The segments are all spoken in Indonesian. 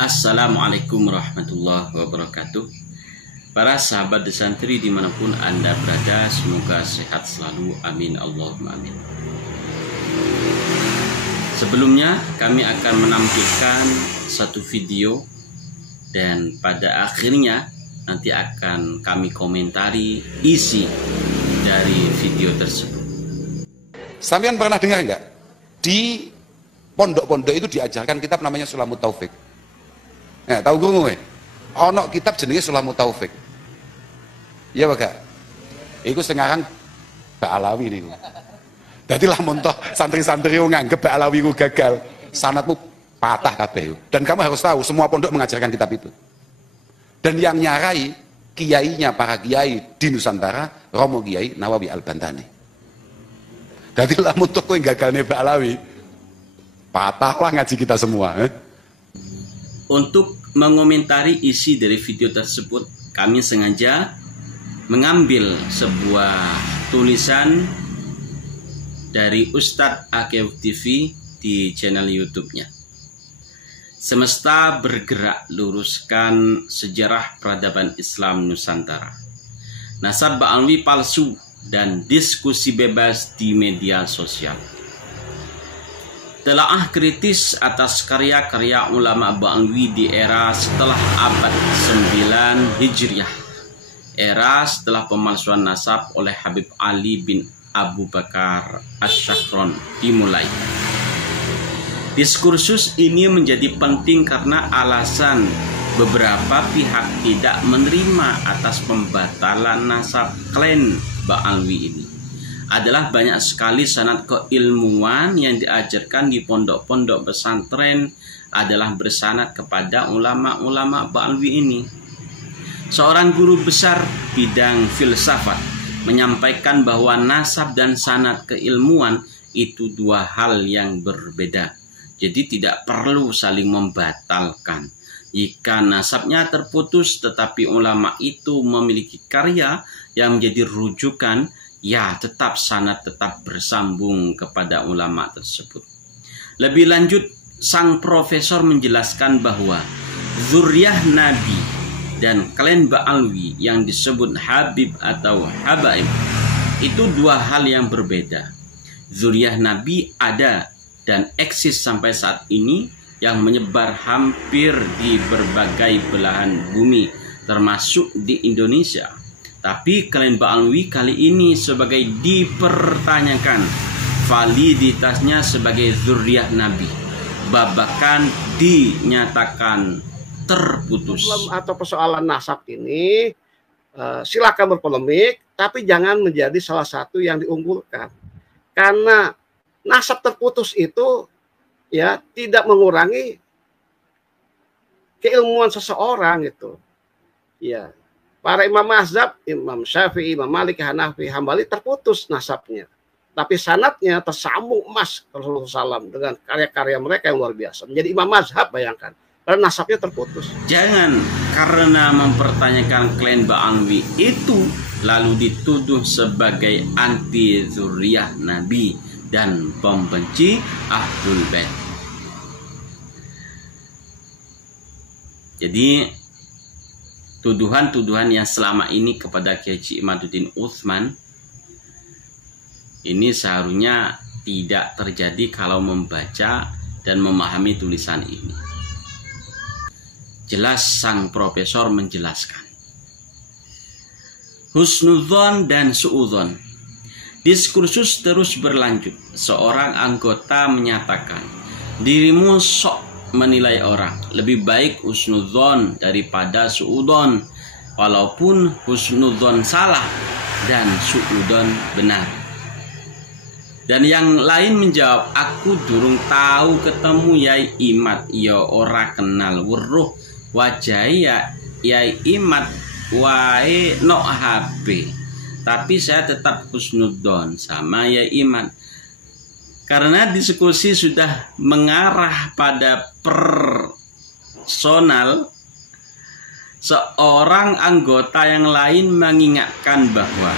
Assalamualaikum warahmatullahi wabarakatuh. Para sahabat Desantri dimanapun Anda berada, semoga sehat selalu, amin Allahumma amin. Sebelumnya kami akan menampilkan satu video, dan pada akhirnya nanti akan kami komentari isi dari video tersebut. Sampean pernah dengar nggak? Di pondok-pondok itu diajarkan kitab namanya Sulamut Taufik. Ya, tahu gue? Ono kitab jenenge Sulamut Taufik. Iya Pak. Iku sekarang Mbak Alawi nih. Jadi lah montoh santri-santri nganggep Mbak Alawi ku gagal, sanatmu patah kabeh. Dan kamu harus tahu semua pondok mengajarkan kitab itu. Dan yang nyarai kiainya para kiai di Nusantara, Romo Kiai Nawawi Al-Bantani. Jadi lah montoh kowe gagalne Mbak Alawi, patahlah ngaji kita semua. Untuk mengomentari isi dari video tersebut, kami sengaja mengambil sebuah tulisan dari Ustadz Akif TV di channel YouTube-nya. Semesta bergerak luruskan sejarah peradaban Islam Nusantara. Nasab Ba'alwi palsu dan diskusi bebas di media sosial. Telaah kritis atas karya-karya ulama Ba'alwi di era setelah abad 9 Hijriah, era setelah pemalsuan nasab oleh Habib Ali bin Abu Bakar Asyakron dimulai. Diskursus ini menjadi penting karena alasan beberapa pihak tidak menerima atas pembatalan nasab klan Ba'alwi ini adalah banyak sekali sanad keilmuan yang diajarkan di pondok-pondok pesantren adalah bersanad kepada ulama-ulama Ba'alwi ini. Seorang guru besar bidang filsafat menyampaikan bahwa nasab dan sanad keilmuan itu dua hal yang berbeda. Jadi tidak perlu saling membatalkan. Jika nasabnya terputus tetapi ulama itu memiliki karya yang menjadi rujukan, ya tetap sanad tetap bersambung kepada ulama tersebut. Lebih lanjut, sang profesor menjelaskan bahwa zuriyah Nabi dan klan Ba'alwi yang disebut Habib atau Habaib itu dua hal yang berbeda. Zuriyah Nabi ada dan eksis sampai saat ini yang menyebar hampir di berbagai belahan bumi termasuk di Indonesia. Tapi klan Ba'alwi kali ini sebagai dipertanyakan validitasnya sebagai zuriyah Nabi, bahkan dinyatakan terputus. Atau persoalan nasab ini silakan berpolemik, tapi jangan menjadi salah satu yang diunggulkan. Karena nasab terputus itu ya tidak mengurangi keilmuan seseorang itu. Ya. Para imam mazhab, Imam Syafi'i, Imam Malik, Hanafi, Hambali terputus nasabnya. Tapi sanadnya tersambung emas Rasulullah SAW dengan karya-karya mereka yang luar biasa. Menjadi imam mazhab, bayangkan. Karena nasabnya terputus. Jangan karena mempertanyakan klan Ba'alwi itu lalu dituduh sebagai anti zuriyah Nabi dan pembenci Ahlul Bait. Jadi tuduhan-tuduhan yang selama ini kepada Kiai Imaduddin Utsman ini seharusnya tidak terjadi kalau membaca dan memahami tulisan ini. Jelas sang profesor menjelaskan. Husnudzon dan suudzon. Diskursus terus berlanjut. Seorang anggota menyatakan, dirimu sok menilai orang, lebih baik husnudzon daripada suudzon, walaupun husnudzon salah dan suudzon benar. Dan yang lain menjawab, aku durung tahu ketemu Yai Imad, ya ora kenal weruh wajah ya Yai Imad wae no HP, tapi saya tetap husnudzon sama Yai Imad. Karena diskusi sudah mengarah pada personal, seorang anggota yang lain mengingatkan bahwa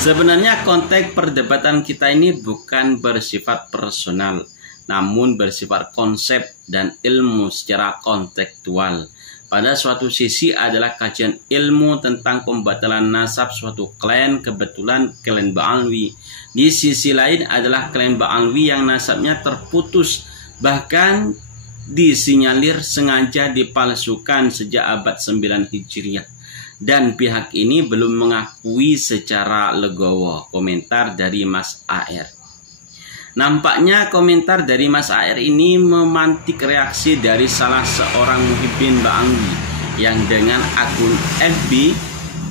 sebenarnya konteks perdebatan kita ini bukan bersifat personal, namun bersifat konsep dan ilmu secara kontekstual. Pada suatu sisi adalah kajian ilmu tentang pembatalan nasab suatu klan, kebetulan klan Ba'alwi. Di sisi lain adalah klan Ba'alwi yang nasabnya terputus, bahkan disinyalir sengaja dipalsukan sejak abad 9 Hijriah. Dan pihak ini belum mengakui secara legowo. Komentar dari Mas AR. Nampaknya komentar dari Mas AR ini memantik reaksi dari salah seorang muhibbin Ba'alwi yang dengan akun FB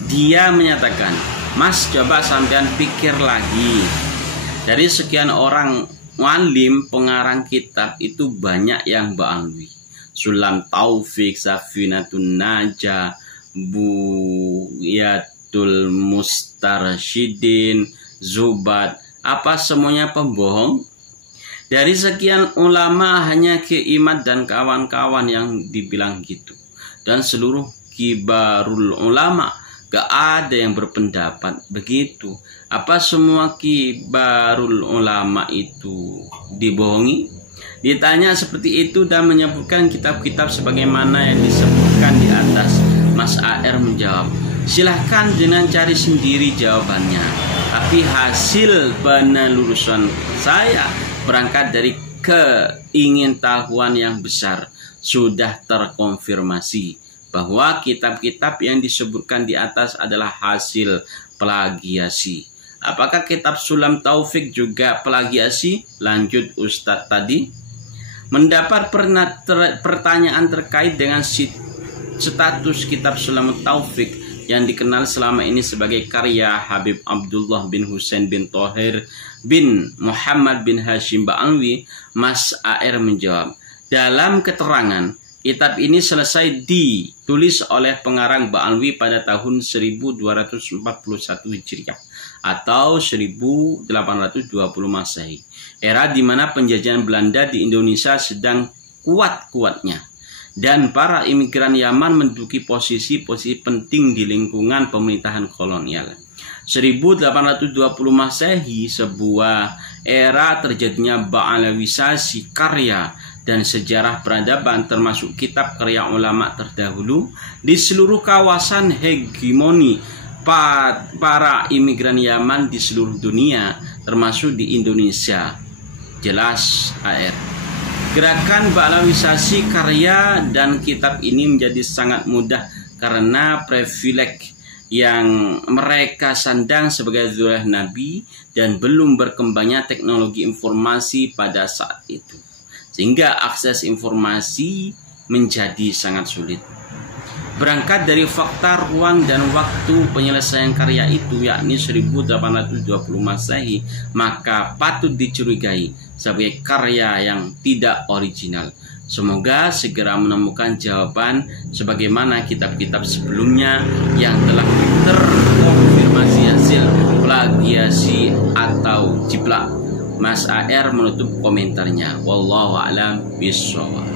dia menyatakan, "Mas, coba sampean pikir lagi. Dari sekian orang muallim pengarang kitab itu banyak yang Ba'alwi. Sulam Taufik, Safinatun Najah, Buyatul Mustarsyidin, Zubat, apa semuanya pembohong? Dari sekian ulama hanya Ki Imad dan kawan-kawan yang dibilang gitu. Dan seluruh kibarul ulama gak ada yang berpendapat begitu. Apa semua kibarul ulama itu dibohongi?" Ditanya seperti itu dan menyebutkan kitab-kitab sebagaimana yang disebutkan di atas, Mas AR menjawab, "Silahkan dengan cari sendiri jawabannya. Tapi hasil penelusuran saya berangkat dari keingintahuan yang besar. Sudah terkonfirmasi bahwa kitab-kitab yang disebutkan di atas adalah hasil plagiasi." Apakah kitab Sulam Taufik juga plagiasi? Lanjut Ustadz tadi. Mendapat pertanyaan terkait dengan status kitab Sulam Taufik yang dikenal selama ini sebagai karya Habib Abdullah bin Husain bin Thohir bin Muhammad bin Hashim Ba'alwi, Mas AR menjawab, dalam keterangan, kitab ini selesai ditulis oleh pengarang Ba'alwi pada tahun 1241 Hijriah atau 1820 Masehi, era di mana penjajahan Belanda di Indonesia sedang kuat-kuatnya. Dan para imigran Yaman menduduki posisi-posisi penting di lingkungan pemerintahan kolonial. 1820 Masehi, sebuah era terjadinya Ba'alawisasi karya dan sejarah peradaban termasuk kitab karya ulama terdahulu di seluruh kawasan hegemoni para imigran Yaman di seluruh dunia termasuk di Indonesia. Jelas AR. Gerakan Ba'alawisasi karya dan kitab ini menjadi sangat mudah karena privilege yang mereka sandang sebagai zuriyah Nabi dan belum berkembangnya teknologi informasi pada saat itu. Sehingga akses informasi menjadi sangat sulit. Berangkat dari fakta ruang dan waktu penyelesaian karya itu yakni 1820 Masehi, maka patut dicurigai sebagai karya yang tidak original. Semoga segera menemukan jawaban sebagaimana kitab-kitab sebelumnya yang telah terkonfirmasi hasil plagiasi atau jiplak. Mas AR menutup komentarnya. Wallahu a'lam bishawab.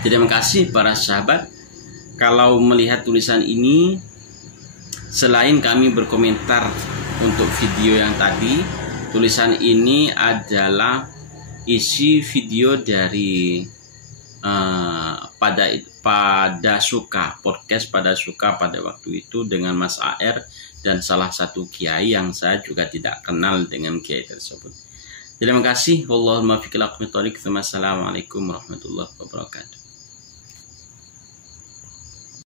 Terima kasih para sahabat. Kalau melihat tulisan ini, selain kami berkomentar untuk video yang tadi, tulisan ini adalah isi video dari pada suka podcast pada suka pada waktu itu dengan Mas AR dan salah satu kiai yang saya juga tidak kenal dengan kiai tersebut. Terima kasih. Wallahul muwaffiq ila aqwamit thoriq. Wassalamualaikum warahmatullahi wabarakatuh.